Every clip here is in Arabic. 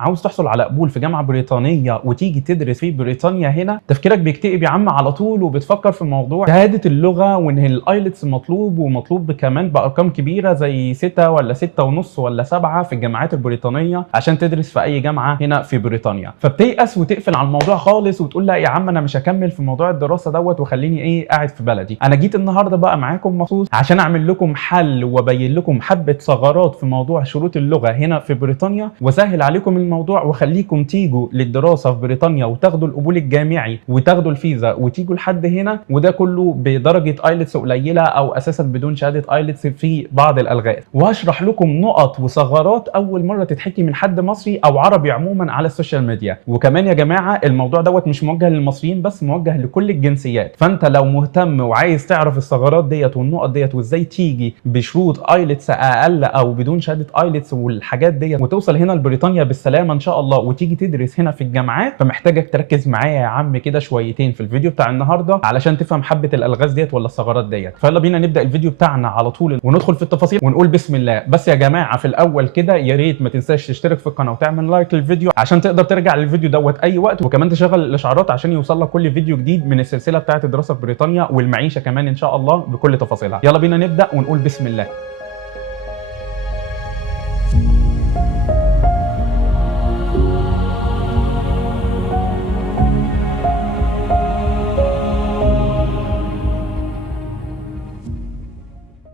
عاوز تحصل على قبول في جامعة بريطانية وتيجي تدرس في بريطانيا هنا، تفكيرك بيكتئب يا عم على طول، وبتفكر في موضوع شهادة اللغة وان الايلتس مطلوب، ومطلوب كمان بارقام كبيرة زي 6 ولا 6.5 ولا 7 في الجامعات البريطانية عشان تدرس في اي جامعة هنا في بريطانيا. فبتيأس وتقفل على الموضوع خالص وتقول لا يا عم انا مش هكمل في موضوع الدراسة دوت وخليني قاعد في بلدي. انا جيت النهارده بقى معاكم مخصوص عشان اعمل لكم حل وابين لكم حبة ثغرات في موضوع شروط اللغة هنا في بريطانيا، وسهل عليكم الموضوع وخليكم تيجوا للدراسه في بريطانيا وتاخدوا القبول الجامعي وتاخدوا الفيزا وتيجوا لحد هنا، وده كله بدرجه ايلتس قليله او اساسا بدون شهاده ايلتس في بعض الالغاز. وهشرح لكم نقط وثغرات اول مره تتحكي من حد مصري او عربي عموما على السوشيال ميديا. وكمان يا جماعه الموضوع دوت مش موجه للمصريين بس، موجه لكل الجنسيات. فانت لو مهتم وعايز تعرف الثغرات ديت والنقط ديت وازاي تيجي بشروط ايلتس اقل او بدون شهاده ايلتس والحاجات ديت وتوصل هنا لبريطانيا بالسلامه ان شاء الله وتيجي تدرس هنا في الجامعات، فمحتاجك تركز معايا يا عم كده شويتين في الفيديو بتاع النهارده علشان تفهم حبه الالغاز ديت ولا الثغرات ديت. فيلا بينا نبدا الفيديو بتاعنا على طول وندخل في التفاصيل ونقول بسم الله. بس يا جماعه في الاول كده يا ريت ما تنساش تشترك في القناه وتعمل لايك للفيديو عشان تقدر ترجع للفيديو دوت اي وقت، وكمان تشغل الاشعارات عشان يوصل لك كل فيديو جديد من السلسله بتاعه الدراسه في بريطانيا والمعيشه كمان ان شاء الله بكل تفاصيلها. يلا بينا نبدا ونقول بسم الله.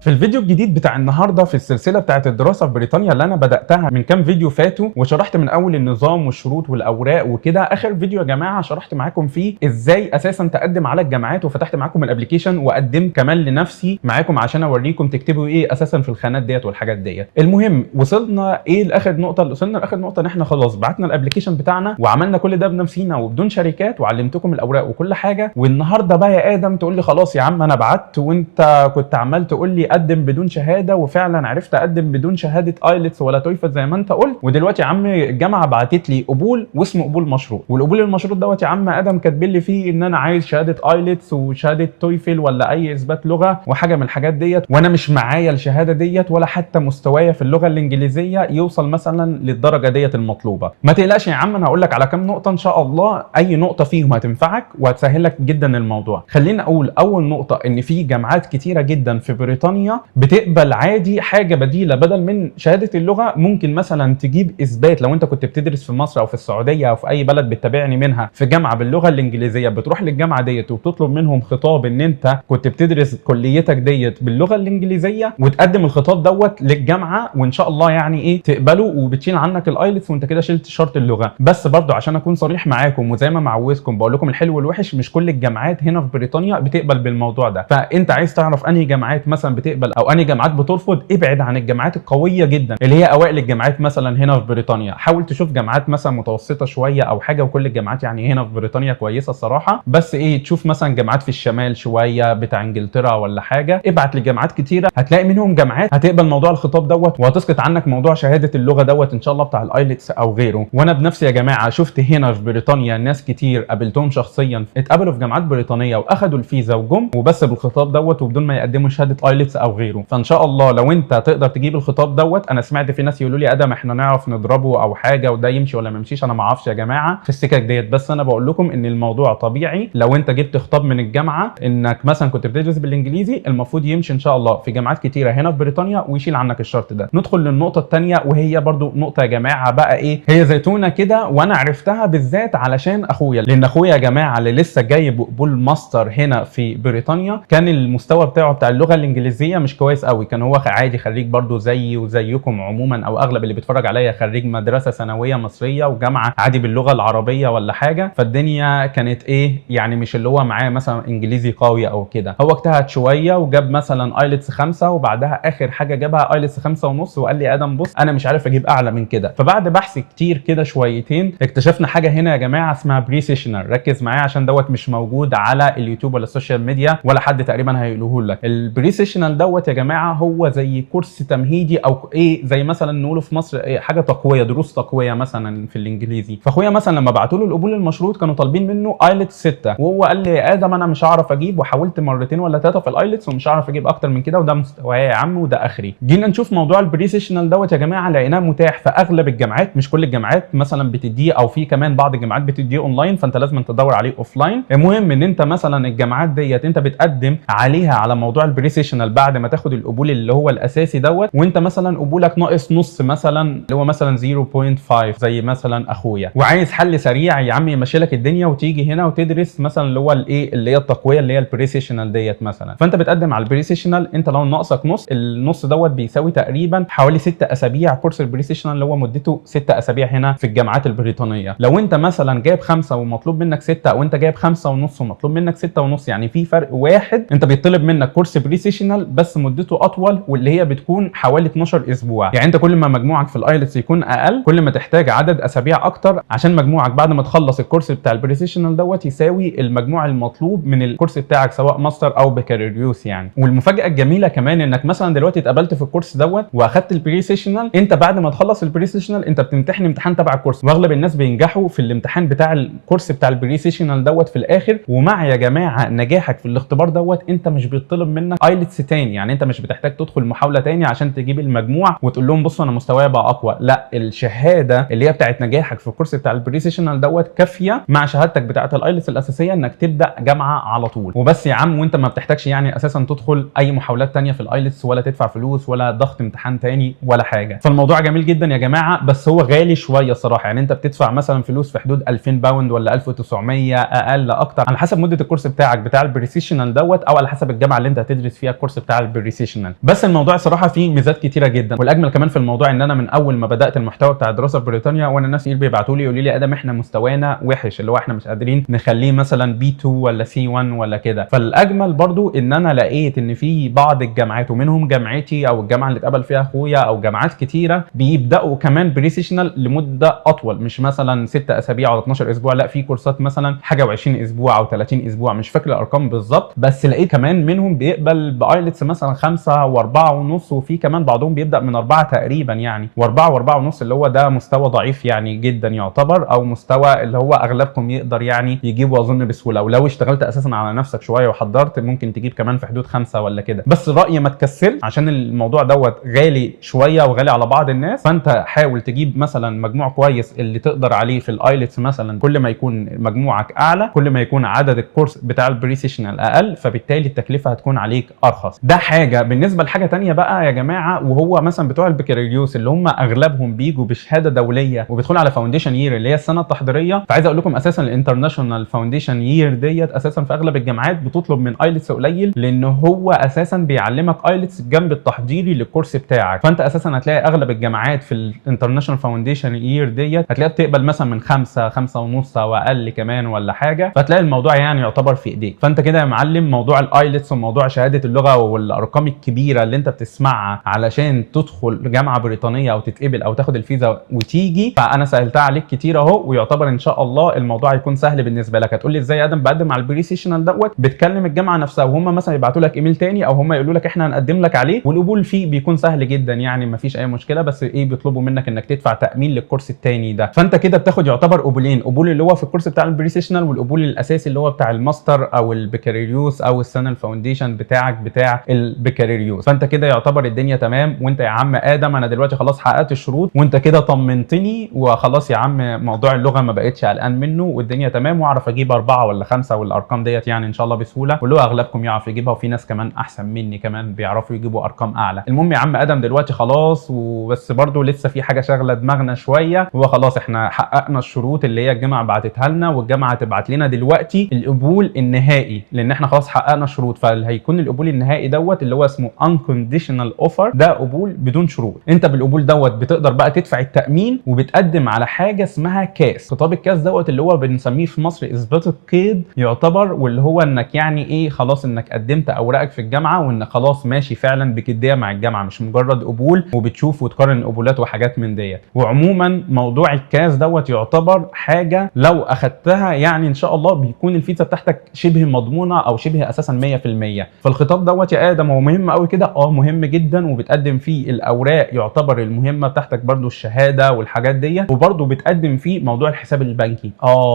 في الفيديو الجديد بتاع النهارده في السلسله بتاعه الدراسه في بريطانيا اللي انا بداتها من كام فيديو فاتوا وشرحت من اول النظام والشروط والاوراق وكده، اخر فيديو يا جماعه شرحت معاكم فيه ازاي اساسا تقدم على الجامعات، وفتحت معاكم الابلكيشن وقدمت كمان لنفسي معاكم عشان اوريكم تكتبوا ايه اساسا في الخانات ديت والحاجات ديت. المهم وصلنا لاخر نقطه، اللي وصلنا لاخر نقطه ان احنا خلاص بعتنا الابلكيشن بتاعنا وعملنا كل ده بنفسينا وبدون شركات وعلمتكم الاوراق وكل حاجه. والنهارده بقى يا ادم تقول لي خلاص يا عم انا بعت وانت كنت عمال تقول لي اقدم بدون شهاده، وفعلا عرفت اقدم بدون شهاده ايلتس ولا تويفل زي ما انت قلت. ودلوقتي يا عم الجامعه بعتت لي قبول واسمه قبول مشروط، والقبول المشروط دوت يا عم ادم كاتبين لي فيه ان انا عايز شهاده ايلتس وشهاده تويفل ولا اي اثبات لغه وحاجه من الحاجات ديت، وانا مش معايا الشهاده ديت ولا حتى مستوايا في اللغه الانجليزيه يوصل مثلا للدرجه ديت المطلوبه. ما تقلقش يا عم انا هقول لك على كام نقطه ان شاء الله اي نقطه فيهم هتنفعك وهتسهل لك جدا الموضوع. خلينا اقول اول نقطه ان في جامعات كتيره جدا في بريطانيا بتقبل عادي حاجه بديله بدل من شهاده اللغه. ممكن مثلا تجيب اثبات لو انت كنت بتدرس في مصر او في السعوديه او في اي بلد بتتابعني منها في جامعه باللغه الانجليزيه، بتروح للجامعه ديت وبتطلب منهم خطاب ان انت كنت بتدرس كليتك ديت باللغه الانجليزيه، وتقدم الخطاب دوت للجامعه وان شاء الله تقبله وبتشيل عنك الايلتس وانت كده شلت شرط اللغه. بس برضو عشان اكون صريح معاكم وزي ما معوزكم بقول لكم الحلو والوحش، مش كل الجامعات هنا في بريطانيا بتقبل بالموضوع ده. فانت عايز تعرف انهي جامعات مثلا بتقبل او انهي جامعات بترفض، ابعد عن الجامعات القويه جدا اللي هي اوائل الجامعات مثلا هنا في بريطانيا. حاول تشوف جامعات مثلا متوسطه شويه او حاجه، وكل الجامعات هنا في بريطانيا كويسه الصراحه، بس تشوف مثلا جامعات في الشمال شويه بتاع انجلترا ولا حاجه. ابعت لجامعات كتيره هتلاقي منهم جامعات هتقبل موضوع الخطاب دوت وهتسقط عنك موضوع شهاده اللغه دوت ان شاء الله بتاع الايلتس او غيره. وانا بنفسي يا جماعه شفت هنا في بريطانيا ناس كتير قابلتهم شخصيا اتقبلوا في جامعات بريطانيه واخدوا الفيزا وجم وبس بالخطاب دوت وبدون ما يقدموا شهاده ايلتس او غيره. فان شاء الله لو انت تقدر تجيب الخطاب دوت، انا سمعت في ناس يقولوا لي ادم احنا نعرف نضربه او حاجه وده يمشي ولا ما يمشيش. انا ما اعرفش يا جماعه في السكك ديت، بس انا بقول لكم ان الموضوع طبيعي. لو انت جبت خطاب من الجامعه انك مثلا كنت بتدرس بالانجليزي المفروض يمشي ان شاء الله في جامعات كتيره هنا في بريطانيا ويشيل عنك الشرط ده. ندخل للنقطه الثانيه وهي برضو نقطه يا جماعه بقى هي زيتونه كده، وانا عرفتها بالذات علشان اخويا، لان اخويا يا جماعه اللي لسه جايب قبول ماستر هنا في بريطانيا كان المستوى بتاعه بتاع اللغه الانجليزيه مش كويس قوي. كان هو عادي خريج برضو زيي وزيكم عموما او اغلب اللي بيتفرج عليا خريج مدرسه ثانويه مصريه وجامعه عادي باللغه العربيه ولا حاجه. فالدنيا كانت مش اللي هو معاه مثلا انجليزي قوي او كده. هو اجتهد شويه وجاب مثلا ايلتس 5 وبعدها اخر حاجه جابها ايلتس 5.5 وقال لي ادم بص انا مش عارف اجيب اعلى من كده. فبعد بحث كتير كده شويتين اكتشفنا حاجه هنا يا جماعه اسمها بري سيشنال. ركز معايا عشان دوت مش موجود على اليوتيوب ولا السوشيال ميديا ولا حد تقريبا هيقوله لك. البري سيشنال دوت يا جماعه هو زي كورس تمهيدي او ايه، زي مثلا نقوله في مصر إيه، حاجه تقويه، دروس تقويه مثلا في الانجليزي. فاخويا مثلا لما بعتوا له القبول المشروط كانوا طالبين منه ايلتس 6، وهو قال لي يا ادم انا مش هعرف اجيب، وحاولت مرتين ولا 3 في الايلتس ومش هعرف اجيب اكتر من كده، وده مستواي يا عم وده اخري. جينا نشوف موضوع البري سيشنال دوت يا جماعه، لقيناه متاح في اغلب الجامعات، مش كل الجامعات مثلا بتديه، او في كمان بعض الجامعات بتديه اونلاين، فانت لازم تدور عليه اوفلاين. المهم ان انت مثلا الجامعات ديت انت بتقدم عليها على موضوع البري سيشنال بعد ما تاخد القبول اللي هو الاساسي دوت، وانت مثلا قبولك ناقص نص مثلا اللي هو مثلا 0.5 زي مثلا اخويا، وعايز حل سريع يا عم يمشي لك الدنيا وتيجي هنا وتدرس مثلا اللي هو الايه اللي هي التقويه اللي هي البري سيشنال ديت مثلا. فانت بتقدم على البري سيشنال، انت لو ناقصك نص، النص دوت بيساوي تقريبا حوالي 6 اسابيع كورس البري سيشنال اللي هو مدته 6 اسابيع هنا في الجامعات البريطانيه. لو انت مثلا جايب 5 ومطلوب منك 6، او انت جايب 5 ونص ومطلوب منك 6 ونص، يعني في فرق واحد، انت بيطلب منك كورس بري سيشنال بس مدته اطول، واللي هي بتكون حوالي 12 اسبوع. يعني انت كل ما مجموعك في الايلتس يكون اقل، كل ما تحتاج عدد اسابيع اكتر عشان مجموعك بعد ما تخلص الكورس بتاع البري سيشنال دوت يساوي المجموع المطلوب من الكورس بتاعك سواء ماستر او بكالوريوس يعني. والمفاجاه الجميله كمان انك مثلا دلوقتي اتقبلت في الكورس دوت واخدت البري سيشنال، انت بعد ما تخلص البري سيشنال انت بتمتحن امتحان تبع الكورس، واغلب الناس بينجحوا في الامتحان بتاع الكورس بتاع البري سيشنال دوت في الاخر. ومع يا جماعه نجاحك في الاختبار دوت انت مش بيطلب منك ايلتس تاني، يعني انت مش بتحتاج تدخل محاوله تاني عشان تجيب المجموع وتقول لهم بصوا انا مستواي بقى اقوى، لا، الشهاده اللي هي بتاعت نجاحك في الكورس بتاع البري سيشنال دوت كافيه مع شهادتك بتاعت الايلتس الاساسيه انك تبدا جامعه على طول. وبس يا عم، وانت ما بتحتاجش يعني اساسا تدخل اي محاولات تانيه في الايلتس، ولا تدفع فلوس ولا ضغط امتحان تاني ولا حاجه. فالموضوع جميل جدا يا جماعه، بس هو غالي شويه صراحه، يعني انت بتدفع مثلا فلوس في حدود 2000 باوند ولا 1900 اقل اكتر على حسب مده الكورس بتاعك بتاع البري سيشنال دوت، او على حسب الجامعه اللي انت هتدرس فيها الكورس بتاع البري سيشنال. بس الموضوع صراحه فيه ميزات كتيره جدا، والاجمل كمان في الموضوع ان انا من اول ما بدات المحتوى بتاع الدراسه في بريطانيا وانا الناس كتير بيبعتوا لي يقولوا لي ادم احنا مستوانا وحش، اللي هو احنا مش قادرين نخليه مثلا B2 ولا C1 ولا كده. فالاجمل برضو ان انا لقيت ان في بعض الجامعات ومنهم جامعتي او الجامعه اللي اتقبل فيها اخويا او جامعات كتيره بيبداوا كمان بري سيشنال لمده اطول، مش مثلا 6 اسابيع ولا 12 اسبوع، لا، في كورسات مثلا حاجه و20 اسبوع او 30 اسبوع، مش فاكر الارقام بالظبط، بس لقيت كمان منهم بيقبل بايلتس مثلا 5 و4 ونص، وفي كمان بعضهم بيبدا من 4 تقريبا يعني، و4 و4 ونص اللي هو ده مستوى ضعيف يعني جدا يعتبر، او مستوى اللي هو اغلبكم يقدر يعني يجيبه اظن بسهوله، ولو اشتغلت اساسا على نفسك شويه وحضرت ممكن تجيب كمان في حدود 5 ولا كده. بس رايي ما تكسل عشان الموضوع دوت غالي شويه وغالي على بعض الناس، فانت حاول تجيب مثلا مجموع كويس اللي تقدر عليه في الايلتس مثلا. كل ما يكون مجموعك اعلى كل ما يكون عدد الكورس بتاع البري سيشنال اقل، فبالتالي التكلفه هتكون عليك ارخص. ده حاجه. بالنسبه لحاجه ثانيه بقى يا جماعه، وهو مثلا بتوع البكالوريوس اللي هم اغلبهم بيجوا بشهاده دوليه وبيدخلوا على فاونديشن يير اللي هي السنه التحضيريه، فعايز اقول لكم اساسا الانترناشونال فاونديشن يير ديت اساسا في اغلب الجامعات بتطلب من ايلتس قليل، لان هو اساسا بيعلمك ايلتس جنب التحضيري للكورس بتاعك. فانت اساسا هتلاقي اغلب الجامعات في الانترناشونال فاونديشن يير ديت هتلاقيها بتقبل مثلا من 5 5 ونص او اقل كمان ولا حاجه، فتلاقي الموضوع يعني يعتبر في ايديك. فانت كده يا معلم موضوع الايلتس وموضوع شهاده اللغه والارقام الكبيره اللي انت بتسمعها علشان تدخل جامعه بريطانيه او تتقبل او تاخد الفيزا وتيجي، فانا سهلتها عليك كتير اهو، ويعتبر ان شاء الله الموضوع هيكون سهل بالنسبه لك. هتقول لي ازاي يا ادم بقدم على البري سيشنال دوت؟ بتكلم الجامعه نفسها وهم مثلا يبعتوا لك ايميل تاني، او هم يقولوا لك احنا هنقدم لك عليه، والقبول فيه بيكون سهل جدا يعني مفيش اي مشكله، بس ايه بيطلبوا منك انك تدفع تامين للكورس التاني ده. فانت كده بتاخد يعتبر قبولين، قبول اللي هو في الكورس بتاع البري سيشنال، والقبول الاساسي اللي هو بتاع الماستر او البكالوريوس او السنه الفاونديشن بتاعك بتاع البكالوريوس. فانت كده يعتبر الدنيا تمام. وانت يا عم ادم انا دلوقتي خلاص حققت الشروط، وانت كده طمنتني وخلاص يا عم، موضوع اللغه ما بقتش قلقان منه والدنيا تمام، واعرف اجيب 4 ولا 5 والارقام ديت يعني ان شاء الله بسهوله، واللي هو اغلبكم يعرف يجيبها، وفي ناس كمان احسن مني كمان بيعرفوا يجيبوا ارقام اعلى. المهم يا عم ادم دلوقتي خلاص، وبس برضو لسه في حاجه شاغله دماغنا شويه، هو خلاص احنا حققنا الشروط اللي هي الجامعه بعتتها لنا، والجامعه هتبعت لنا دلوقتي القبول النهائي، لان احنا خلاص حققنا الشروط. فهيكون القبول النهائي دوت اللي هو اسمه unconditional offer، ده قبول بدون شروط. انت بالقبول دوت بتقدر بقى تدفع التامين وبتقدم على حاجه اسمها كاس. خطاب الكاس دوت اللي هو بنسميه في مصر اثبات القيد يعتبر، واللي هو انك يعني ايه خلاص انك قدمت اوراقك في الجامعه، وان خلاص ماشي فعلا بجديه مع الجامعه، مش مجرد قبول وبتشوف وتقارن القبولات وحاجات من ديت. وعموما موضوع الكاس دوت يعتبر حاجه لو اخدتها يعني ان شاء الله بيكون الفيزا بتاعتك شبه مضمونه او شبه اساسا 100%. فالخطاب دوت يا ده ما هو مهم قوي كده. مهم جدا، وبتقدم فيه الاوراق يعتبر المهمه بتاعتك برضو، الشهاده والحاجات ديت، وبرضو بتقدم فيه موضوع الحساب البنكي.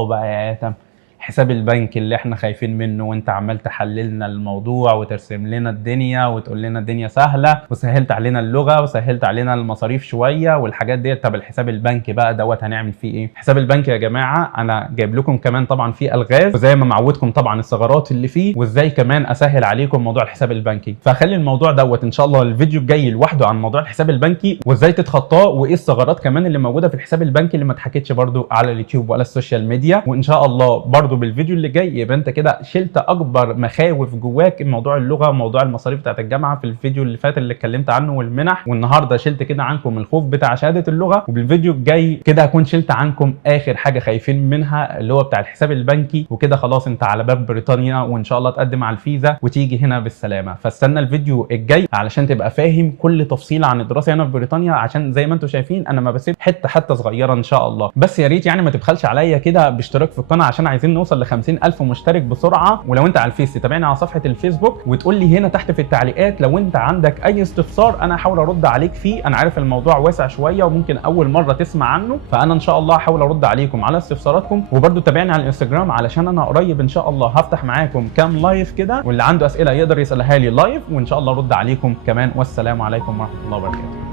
بقى يا تم حساب البنك اللي احنا خايفين منه، وانت عمال تحللنا الموضوع وترسم لنا الدنيا وتقول لنا الدنيا سهله، وسهلت علينا اللغه وسهلت علينا المصاريف شويه والحاجات ديت. طب الحساب البنكي بقى دوت هنعمل فيه ايه؟ حساب البنك يا جماعه انا جايب لكم كمان طبعا فيه الغاز، وزي ما معودكم طبعا الثغرات اللي فيه، وازاي كمان اسهل عليكم موضوع الحساب البنكي. فخلي الموضوع دوت ان شاء الله الفيديو الجاي لوحده عن موضوع الحساب البنكي وازاي تتخطاه، وايه الثغرات كمان اللي موجوده في الحساب البنكي اللي ما اتحكتش برده على اليوتيوب ولا السوشيال ميديا. وان شاء الله برده بالفيديو اللي جاي يبقى انت كده شلت اكبر مخاوف جواك، موضوع اللغه وموضوع المصاريف بتاعت الجامعه في الفيديو اللي فات اللي اتكلمت عنه والمنح، والنهارده شلت كده عنكم الخوف بتاع شهاده اللغه، وبالفيديو الجاي كده هكون شلت عنكم اخر حاجه خايفين منها اللي هو بتاع الحساب البنكي. وكده خلاص انت على باب بريطانيا، وان شاء الله تقدم على الفيزا وتيجي هنا بالسلامه. فاستنى الفيديو الجاي علشان تبقى فاهم كل تفصيله عن الدراسه هنا في بريطانيا، عشان زي ما انتم شايفين انا ما بسيب حته صغيره ان شاء الله. بس يا ريت يعني ما تبخلش عليا كده باشتراك في القناه، عشان عايزين نوصل ل 50,000 مشترك بسرعه. ولو انت على الفيس تابعني على صفحه الفيسبوك وتقول لي هنا تحت في التعليقات لو انت عندك اي استفسار، انا هحاول ارد عليك فيه. انا عارف الموضوع واسع شويه وممكن اول مره تسمع عنه، فانا ان شاء الله هحاول ارد عليكم على استفساراتكم. وبرده تابعني على الانستجرام علشان انا قريب ان شاء الله هفتح معاكم كام لايف كده، واللي عنده اسئله يقدر يسالها لي لايف، وان شاء الله ارد عليكم كمان. والسلام عليكم ورحمه الله وبركاته.